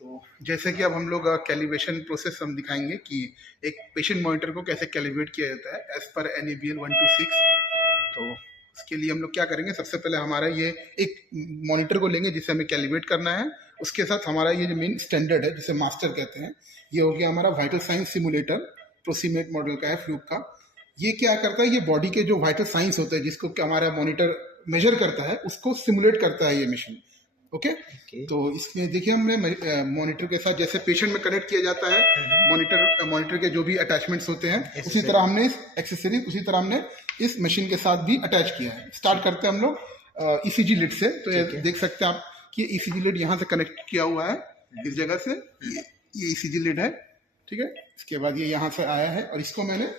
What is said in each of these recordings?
तो जैसे कि अब हम लोग कैलिब्रेशन प्रोसेस हम दिखाएंगे कि एक पेशेंट मॉनिटर को कैसे कैलिब्रेट किया जाता है एज पर NABL 126। तो उसके लिए हम लोग क्या करेंगे, सबसे पहले हमारा ये एक मॉनिटर को लेंगे जिसे हमें कैलिब्रेट करना है। उसके साथ हमारा ये जो मेन स्टैंडर्ड है जिसे मास्टर कहते हैं, ये हो गया हमारा वाइटल साइंस सिमुलेटर, प्रोसीमेट मॉडल का है फ्लूक का। ये क्या करता है, ये बॉडी के जो वाइटल साइंस होते हैं जिसको हमारा मॉनिटर मेजर करता है उसको सिमुलेट करता है ये मशीन। ओके तो इसमें देखिए हमने मॉनिटर के साथ जैसे पेशेंट में कनेक्ट किया जाता है, मॉनिटर के जो भी अटैचमेंट्स होते हैं उसी तरह हमने इस एक्सेसरीज उसी तरह हमने इस मशीन के साथ भी अटैच किया है। स्टार्ट करते हैं हम लोग ECG लिड से। तो ये देख सकते हैं आप कि ECG लिड यहाँ से कनेक्ट किया हुआ है इस जगह से, ये ECG लिड है, ठीक है। इसके बाद ये यहाँ से आया है और इसको मैंने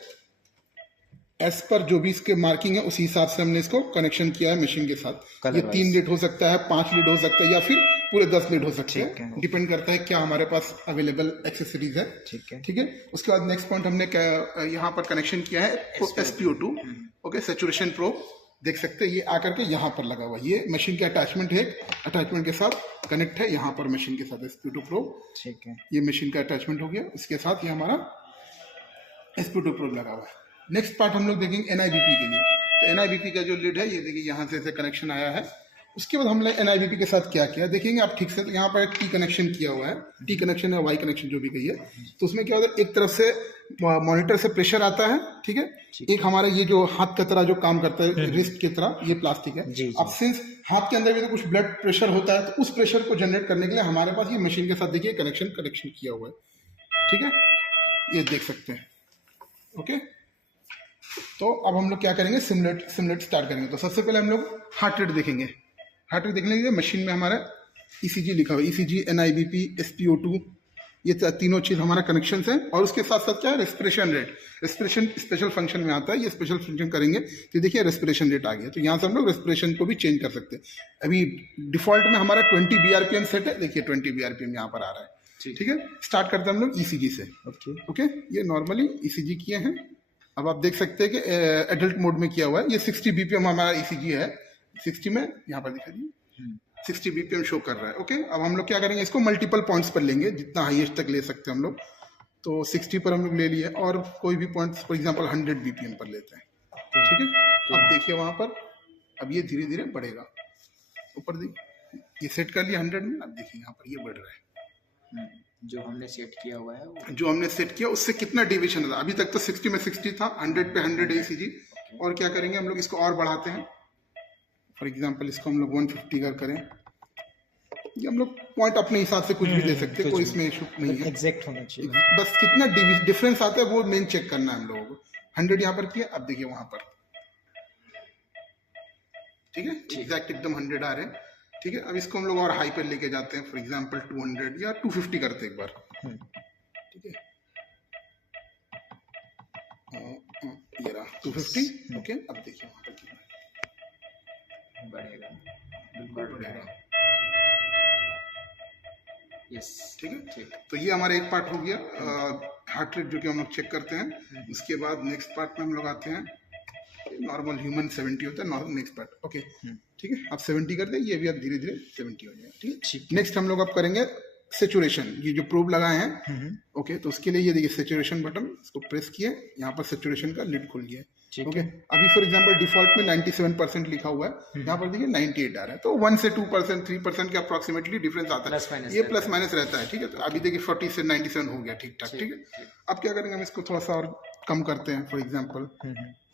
एज पर जो भी इसके मार्किंग है उसी हिसाब से हमने इसको कनेक्शन किया है मशीन के साथ। ये 3 लीड हो सकता है, 5 लीड हो सकता है या फिर पूरे 10 लीड हो सकते हैं, डिपेंड करता है क्या हमारे पास अवेलेबल एक्सेसरीज है। ठीक है। उसके बाद नेक्स्ट पॉइंट हमने यहाँ पर कनेक्शन किया है SpO2, ओके, सैचुरेशन प्रोब। देख सकते हैं ये आकर के यहाँ पर लगा हुआ है, ये मशीन के अटैचमेंट है, अटैचमेंट के साथ कनेक्ट है यहाँ पर मशीन के साथ SpO2 प्रोब। ठीक है, ये मशीन का अटैचमेंट हो गया, उसके साथ ये हमारा SpO2 प्रोब लगा हुआ है। नेक्स्ट पार्ट हम लोग देखेंगे NIBP के लिए। तो NIBP का जो लीड है ये देखिए यहाँ से ऐसे कनेक्शन आया है। उसके बाद हमने NIBP के साथ क्या किया देखेंगे आप ठीक से। तो यहाँ पर एक T कनेक्शन किया हुआ है, T कनेक्शन है, Y कनेक्शन जो भी कही है। तो उसमें क्या होता है, एक तरफ से मॉनिटर से प्रेशर आता है, ठीक है। एक हमारा ये जो हाथ की तरह जो काम करता है, रिस्ट की तरह, ये प्लास्टिक है। अब सिंस हाथ के अंदर भी तो कुछ ब्लड प्रेशर होता है, तो उस प्रेशर को जनरेट करने के लिए हमारे पास ये मशीन के साथ देखिए कनेक्शन किया हुआ है, ठीक है, ये देख सकते हैं। ओके तो अब हम लोग क्या करेंगे, सिमुलेट स्टार्ट करेंगे। तो सबसे पहले हम लोग हार्ट रेट देखेंगे। हार्ट रेट देखने के लिए मशीन में हमारा ECG लिखा हुआ है, ECG, NIBP, SpO2, ये तीनों चीज हमारा कनेक्शन है। और उसके साथ साथ क्या है, respiration rate. Respiration special function में आता है, ये स्पेशल फंक्शन करेंगे तो देखिए रेस्पिरेशन रेट आ गया। तो यहाँ से हम लोग रेस्पिरेशन को भी चेंज कर सकते हैं। अभी डिफॉल्ट में हमारा 20 BRPM सेट है, देखिए 20 BRPM यहाँ पर आ रहा है, ठीक है। स्टार्ट करते हैं हम लोग ECG से। ओके ये नॉर्मली ECG किए हैं। अब आप देख सकते हैं कि एडल्ट मोड में किया हुआ है, ये 60 BPM हमारा ECG है। 60 में यहाँ पर दिखा दिए 60 BPM शो कर रहा है। ओके अब हम लोग क्या करेंगे, इसको मल्टीपल पॉइंट्स पर लेंगे, जितना हाईएस्ट तक ले सकते हैं हम लोग। तो 60 पर हम लोग ले लिए और कोई भी पॉइंट्स फॉर एग्जांपल 100 BPM पर लेते हैं, ठीक है। अब देखिए वहां पर अब ये धीरे धीरे बढ़ेगा, ऊपर देखिए ये सेट कर लिया 100 में। अब देखिए यहाँ पर ये बढ़ रहा है, जो हमने सेट किया हुआ है, जो हमने सेट किया उससे कितना डिविजन था। अभी तक तो 60 में 60 था, 100 पे 100 ECG। और क्या करेंगे हम लोग, इसको और बढ़ाते हैं। फॉर एग्जांपल इसको हम लोग 150 कर करें। ये हम लोग पॉइंट अपने हिसाब से कुछ भी ले सकते हैं, कोई इसमें इशू नहीं है, एग्जैक्ट होना चाहिए। बस कितना डिफरेंस आता है वो मेन चेक करना है हम लोगों को। 100 यहाँ पर किया, अब देखिए वहां पर, ठीक है, एग्जैक्ट एकदम 100 आ रहे हैं, ठीक है। अब इसको हम लोग और हाई पर लेके जाते हैं, फॉर एग्जांपल 200 या 250 करते हैं एक बार, ठीक है। ये रहा 250, ओके। अब देखिए वहां पर कितना बढ़ेगा, बिल्कुल बढ़ेगा, यस, ठीक है। ठीक, तो ये हमारा एक पार्ट हो गया हार्ट रेट जो कि हम लोग चेक करते हैं। उसके बाद नेक्स्ट पार्ट में हम लोग आते हैं, नॉर्मल ह्यूमन 70 होता है नॉर्मल नेक्स्ट पार्ट, ओके, ठीक है। आप 70 कर दें, ये भी अब धीरे धीरे 70 हो जाएगा, ठीक है। नेक्स्ट हम लोग अब करेंगे सेचुरेशन, ये जो प्रोब लगाए हैं, ओके। तो उसके लिए ये देखिए सेचुरेशन बटन, इसको प्रेस किए, यहाँ पर सेचुरेशन का लिड खुल गया, ओके। अभी फॉर एग्जांपल डिफॉल्ट में 97% लिखा हुआ है, यहाँ पर देखिए 98 आ रहा है। तो 1 से 2%, 3% के अप्रोक्सीमेटली डिफरेंस आता है, ये प्लस माइनस रहता है, ठीक है। तो अभी देखिए 40 से 97 हो गया, ठीक ठाक, ठीक है। अब क्या करेंगे, हम इसको थोड़ा सा और कम करते हैं, फॉर एग्जाम्पल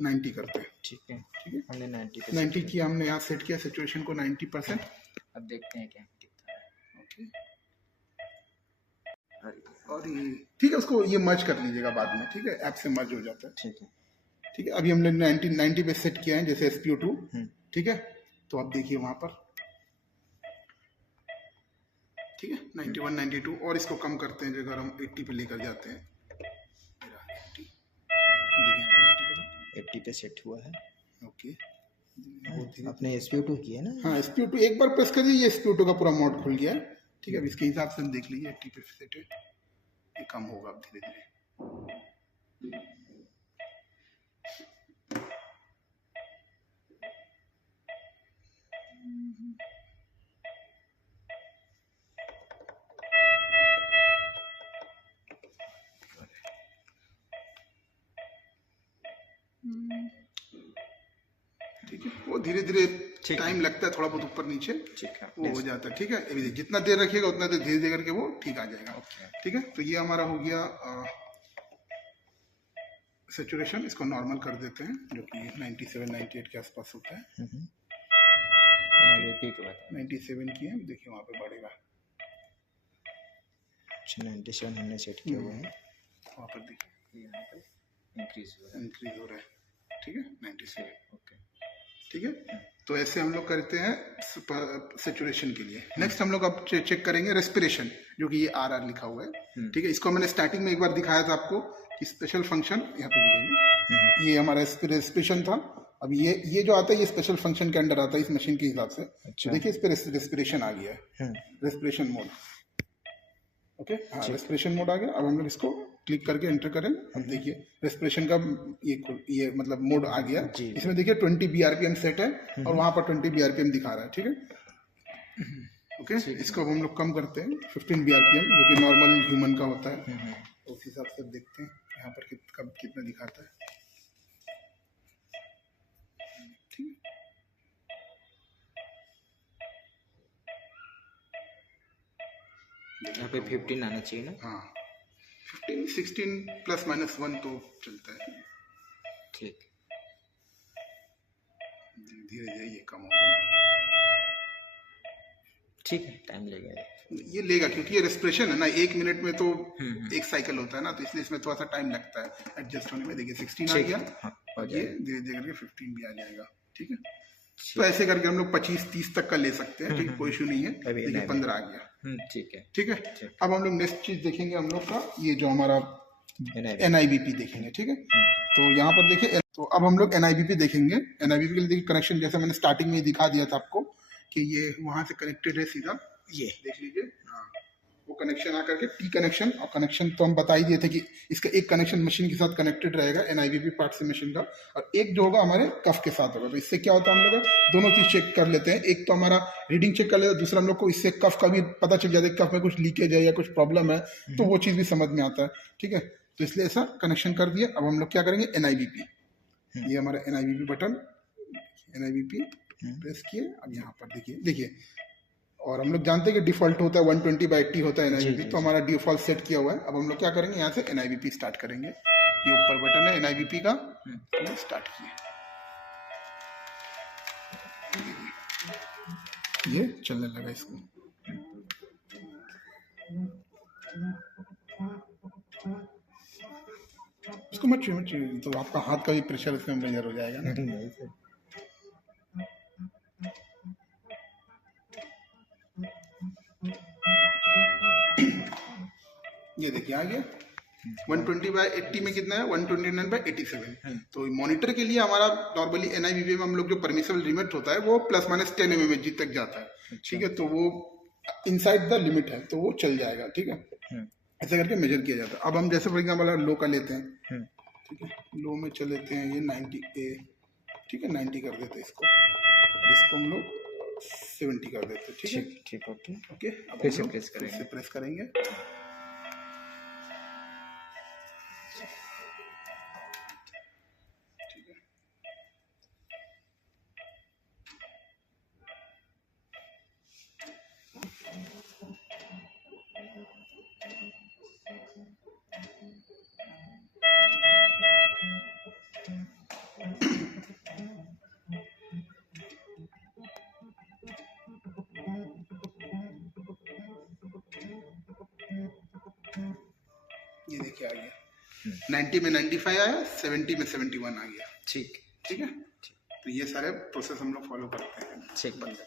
90 करते हैं, ठीक है, ठीक है। हमने 90 किया, हमने यहाँ सेट किया सिचुएशन को 90%। अब देखते हैं क्या दिखता है, ओके। और ये ठीक है, उसको ये मर्ज कर लीजिएगा बाद में, ठीक है, ऐप से मर्ज हो जाता है, ठीक है, ठीक है। अभी हमने 90 पे सेट किया है जैसे SpO2, ठीक है। तो आप देखिए वहां पर, ठीक है, 91, 92। और इसको कम करते हैं, अगर हम 80 पे लेकर जाते हैं, 80 पे सेट हुआ है, ओके। अपने SpO2 की है ना, हाँ SpO2 एक बार प्रेस करिए, ये SpO2 का पूरा मोड खुल गया है, ठीक है। अब इसके हिसाब से हम देख लीजिए 80 पे सेट है, ये कम होगा अब धीरे धीरे। वो धीरे धीरे ठीक टाइम लगता है, थोड़ा बहुत ऊपर नीचे ठीक है वो हो जाता है। ठीक है, अभी जितना देर रखिएगा उतना देर धीरे धीरे करके वो ठीक आ जाएगा। ठीक है, तो ये हमारा हो गया सेचुरेशन। इसको नॉर्मल कर देते हैं, जो कि 97-98 के आसपास होता है। NIBP के बाद 97 की है, देखिए वहाँ पे बढ़ेगा। 97 हमने सेट किया हुआ है, वहाँ पर देखिए यहाँ पर इंक्रीज इंक्रीज हो रहा है। ठीक है, 97। ओके ठीक है, तो ऐसे हम लोग करते हैं सेचुरेशन के लिए। नेक्स्ट हम लोग अब चेक करेंगे रेस्पिरेशन, जो कि ये RR लिखा हुआ है। ठीक है, इसको मैंने स्टार्टिंग में एक बार दिखाया था आपको कि स्पेशल फंक्शन यहाँ पे दिखाइए, ये हमारा रेस्पिरेशन था। अब ये जो आता है ये स्पेशल फंक्शन के अंडर आता है इस मशीन के हिसाब से। अच्छा। देखिए इस पे रेस्पिरेशन आ गया है, रेस्पिरेशन मोड। ओके, हाँ रेस्पिरेशन मोड आ गया। अब हम लोग इसको क्लिक करके एंटर करें। अब देखिए रेस्पिरेशन का ये मतलब मोड आ गया। इसमें देखिए 20 BRPM सेट है और वहाँ पर 20 BRPM दिखा रहा है। ठीक है, ओके, इसको अब हम लोग कम करते हैं 15 BRPM, जो कि नॉर्मल ह्यूमन का होता है। तो उस हिसाब से देखते हैं यहाँ पर कितना दिखाता है। ठीक है, यहाँ पे 15 आना चाहिए ना। हाँ 15, 16 ±1 तो चलता है। ठीक, धीरे धीरे ये कम होगा। ठीक है, टाइम लगेगा ये लेगा क्योंकि ये रेस्पिरेशन है ना, 1 मिनट में तो एक साइकिल होता है ना, तो इसलिए इसमें थोड़ा सा टाइम लगता है एडजस्ट होने में। देखिए 16 आ गया, ये धीरे धीरे करके 15 भी आ जाएगा। ठीक है, तो ऐसे करके हम लोग 25-30 तक का ले सकते हैं। ठीक है, कोई इशू नहीं है। देखिए 15 आ गया। ठीक है, ठीक है, अब हम लोग नेक्स्ट चीज देखेंगे हम लोग का ये जो हमारा NIBP देखेंगे। ठीक है, तो यहाँ पर देखिए, तो अब हम लोग NIBP देखेंगे। NIBP के लिए देखिए कनेक्शन जैसे मैंने स्टार्टिंग में दिखा दिया था आपको कि ये वहां से कनेक्टेड है सीधा, ये देख लीजिए। हाँ, वो कनेक्शन आकर के T कनेक्शन, और कनेक्शन तो हम बता ही दिए थे कि इसका एक कनेक्शन मशीन के साथ कनेक्टेड रहेगा NIBP पार्ट से मशीन का, और एक जो होगा हमारे कफ के साथ होगा। तो इससे क्या होता है, हम लोग दोनों चीज चेक कर लेते हैं। एक तो हमारा रीडिंग चेक कर लेते हैं, दूसरा हम लोग को इससे कफ का भी पता चल जाता है, कफ में कुछ लीकेज है या कुछ प्रॉब्लम है, तो वो चीज भी समझ में आता है। ठीक है, तो इसलिए ऐसा कनेक्शन कर दिया। अब हम लोग क्या करेंगे, NIBP, ये हमारा NIBP बटन, NIBP प्रेस किए। अब यहाँ पर देखिए, और हम लोग जानते हैं कि डिफॉल्ट होता है 120/80 होता है NIBP, तो हमारा डिफॉल्ट सेट किया हुआ है। अब हम लोग क्या करेंगे, यहाँ से NIBP स्टार्ट करेंगे। ये ऊपर बटन है NIBP का, स्टार्ट किए, ये चलने लगा। इसको मत छुइए, तो आपका हाथ का भी प्रेशर इसमें मेजर हो जाएगा ना। ये देखिए आ गया 120/80 में कितना है, 129/87। तो मॉनिटर के लिए हमारा नॉर्मली NIBP में हम लोग जो परमिसिबल लिमिट होता है वो ±10 mmHg तक जाता है। ठीक है, तो वो इनसाइड द लिमिट है, तो वो चल जाएगा। ठीक है, ऐसे करके मेजर किया जाता है। अब हम जैसे फॉर एग्जाम्पल लो का लेते हैं। ठीक है, लो में चल लेते हैं ये 90A। ठीक है, 90 कर देते हैं इसको हम लोग 70 कर देते हैं। ठीक है, ठीक, ओके ओके, अब फिर से प्रेस करेंगे। ये देखिए आ गया 90 में 95 आया, 70 में 71 आ गया। ठीक है, तो ये सारे प्रोसेस हम लोग फॉलो करते हैं। ठीक, बन गया।